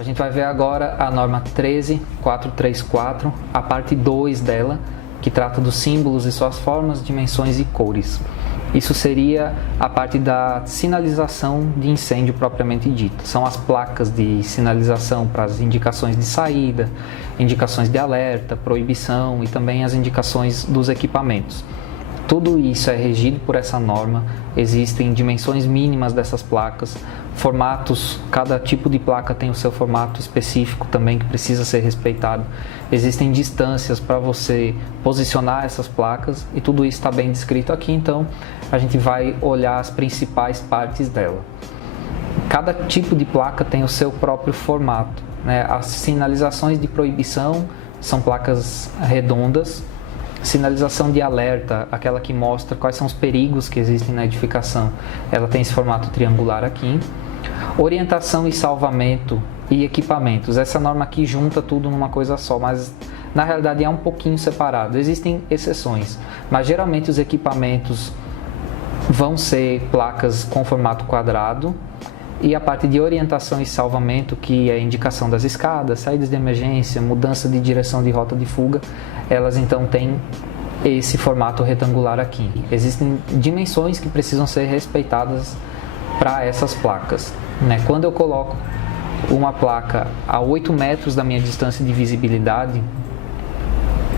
A gente vai ver agora a norma 13434, a parte 2 dela, que trata dos símbolos e suas formas, dimensões e cores. Isso seria a parte da sinalização de incêndio propriamente dita. São as placas de sinalização para as indicações de saída, indicações de alerta, proibição e também as indicações dos equipamentos. Tudo isso é regido por essa norma, existem dimensões mínimas dessas placas, formatos, cada tipo de placa tem o seu formato específico também que precisa ser respeitado. Existem distâncias para você posicionar essas placas e tudo isso está bem descrito aqui, então a gente vai olhar as principais partes dela. Cada tipo de placa tem o seu próprio formato, né? As sinalizações de proibição são placas redondas. Sinalização de alerta, aquela que mostra quais são os perigos que existem na edificação, ela tem esse formato triangular aqui. Orientação e salvamento e equipamentos, essa norma aqui junta tudo numa coisa só, mas na realidade é um pouquinho separado. Existem exceções, mas geralmente os equipamentos vão ser placas com formato quadrado, e a parte de orientação e salvamento, que é a indicação das escadas, saídas de emergência, mudança de direção de rota de fuga, elas então têm esse formato retangular aqui. Existem dimensões que precisam ser respeitadas para essas placas, né? Quando eu coloco uma placa a 8 metros da minha distância de visibilidade,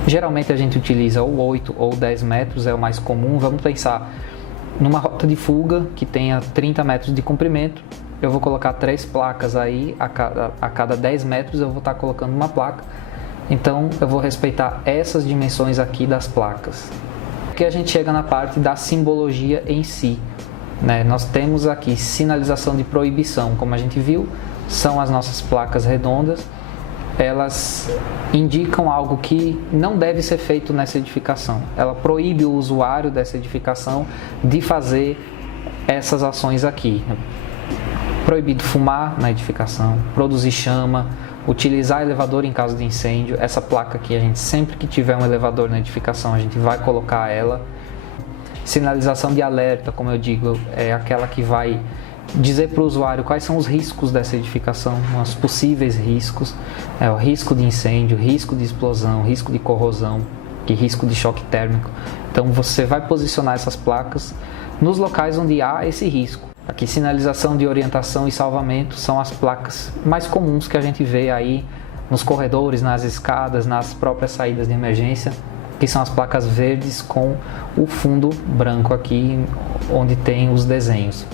geralmente a gente utiliza ou 8 ou 10 metros, é o mais comum. Vamos pensar numa rota de fuga que tenha 30 metros de comprimento, eu vou colocar 3 placas aí, a cada 10 metros eu vou estar colocando uma placa. Então eu vou respeitar essas dimensões aqui das placas. Aqui a gente chega na parte da simbologia em si, né? Nós temos aqui sinalização de proibição, como a gente viu, são as nossas placas redondas. Elas indicam algo que não deve ser feito nessa edificação. Ela proíbe o usuário dessa edificação de fazer essas ações aqui. Proibido fumar na edificação, produzir chama, utilizar elevador em caso de incêndio. Essa placa aqui, a gente sempre que tiver um elevador na edificação, a gente vai colocar ela. Sinalização de alerta, como eu digo, é aquela que vai dizer para o usuário quais são os riscos dessa edificação, os possíveis riscos, o risco de incêndio, risco de explosão, risco de corrosão, e risco de choque térmico. Então você vai posicionar essas placas nos locais onde há esse risco. Aqui, sinalização de orientação e salvamento são as placas mais comuns que a gente vê aí nos corredores, nas escadas, nas próprias saídas de emergência, que são as placas verdes com o fundo branco aqui, onde tem os desenhos.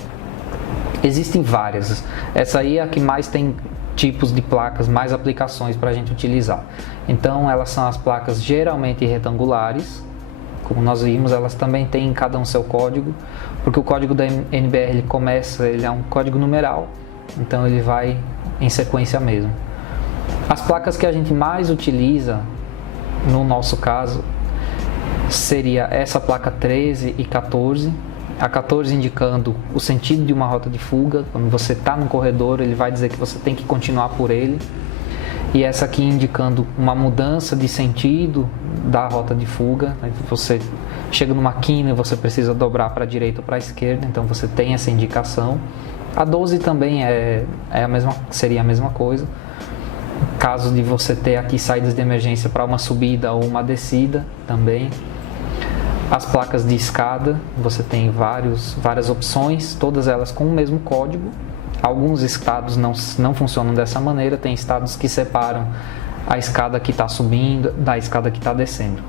Existem várias, essa aí é a que mais tem tipos de placas, mais aplicações para a gente utilizar. Então elas são as placas geralmente retangulares, como nós vimos, elas também têm cada um seu código, porque o código da NBR ele é um código numeral, então ele vai em sequência mesmo. As placas que a gente mais utiliza, no nosso caso, seria essa placa 13 e 14, a 14 indicando o sentido de uma rota de fuga. Quando você está no corredor, ele vai dizer que você tem que continuar por ele. E essa aqui indicando uma mudança de sentido da rota de fuga. Você chega numa quina e você precisa dobrar para a direita ou para a esquerda, então você tem essa indicação. A 12 também seria a mesma coisa. Caso de você ter aqui saídas de emergência para uma subida ou uma descida também. As placas de escada, você tem várias opções, todas elas com o mesmo código. Alguns estados não funcionam dessa maneira, tem estados que separam a escada que está subindo da escada que está descendo.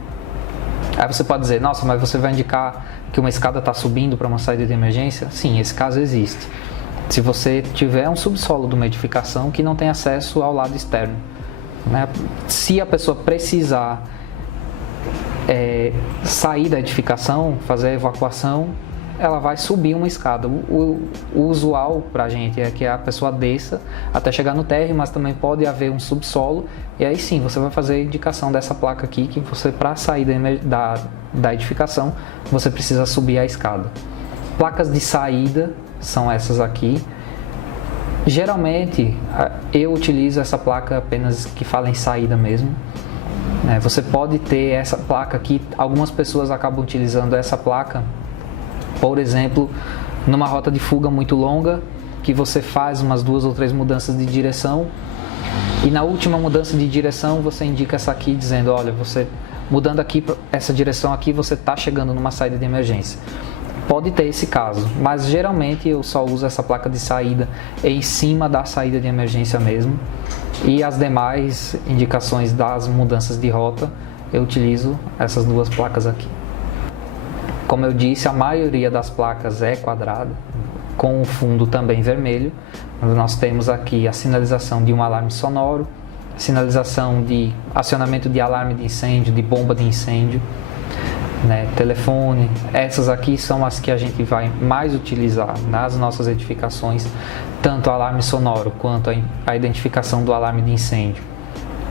Aí você pode dizer, nossa, mas você vai indicar que uma escada está subindo para uma saída de emergência? Sim, esse caso existe. Se você tiver um subsolo de uma edificação que não tem acesso ao lado externo, né? Se a pessoa precisar sair da edificação, fazer a evacuação, ela vai subir uma escada. O usual para a gente é que a pessoa desça até chegar no térreo, mas também pode haver um subsolo, e aí sim você vai fazer a indicação dessa placa aqui, que você, para sair da edificação, você precisa subir a escada. Placas de saída são essas aqui. Geralmente eu utilizo essa placa apenas que fala em saída mesmo. Você pode ter essa placa aqui, algumas pessoas acabam utilizando essa placa, por exemplo, numa rota de fuga muito longa, que você faz umas 2 ou 3 mudanças de direção E na última mudança de direção, você indica essa aqui dizendo, olha, você mudando aqui essa direção aqui, você está chegando numa saída de emergência. Pode ter esse caso, mas geralmente eu só uso essa placa de saída em cima da saída de emergência mesmo. E as demais indicações das mudanças de rota, eu utilizo essas duas placas aqui. Como eu disse, a maioria das placas é quadrada, com o fundo também vermelho. Nós temos aqui a sinalização de um alarme sonoro, sinalização de acionamento de alarme de incêndio, de bomba de incêndio, né, telefone. Essas aqui são as que a gente vai mais utilizar nas nossas edificações, tanto o alarme sonoro quanto a identificação do alarme de incêndio,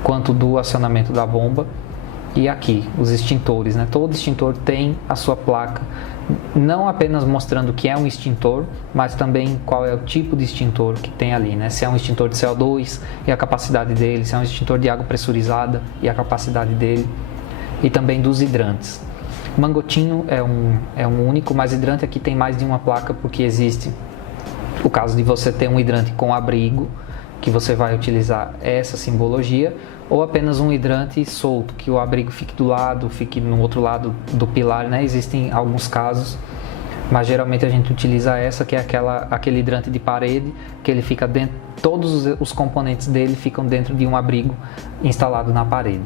quanto do acionamento da bomba. E aqui, os extintores, né? Todo extintor tem a sua placa, não apenas mostrando que é um extintor, mas também qual é o tipo de extintor que tem ali, né? Se é um extintor de CO2 e a capacidade dele, se é um extintor de água pressurizada e a capacidade dele, e também dos hidrantes. Mangotinho é um único, mas hidrante aqui tem mais de uma placa, porque existe o caso de você ter um hidrante com abrigo, que você vai utilizar essa simbologia, ou apenas um hidrante solto, que o abrigo fique do lado, fique no outro lado do pilar, né? Existem alguns casos, mas geralmente a gente utiliza essa, que é aquele hidrante de parede, que ele fica dentro, todos os componentes dele ficam dentro de um abrigo instalado na parede.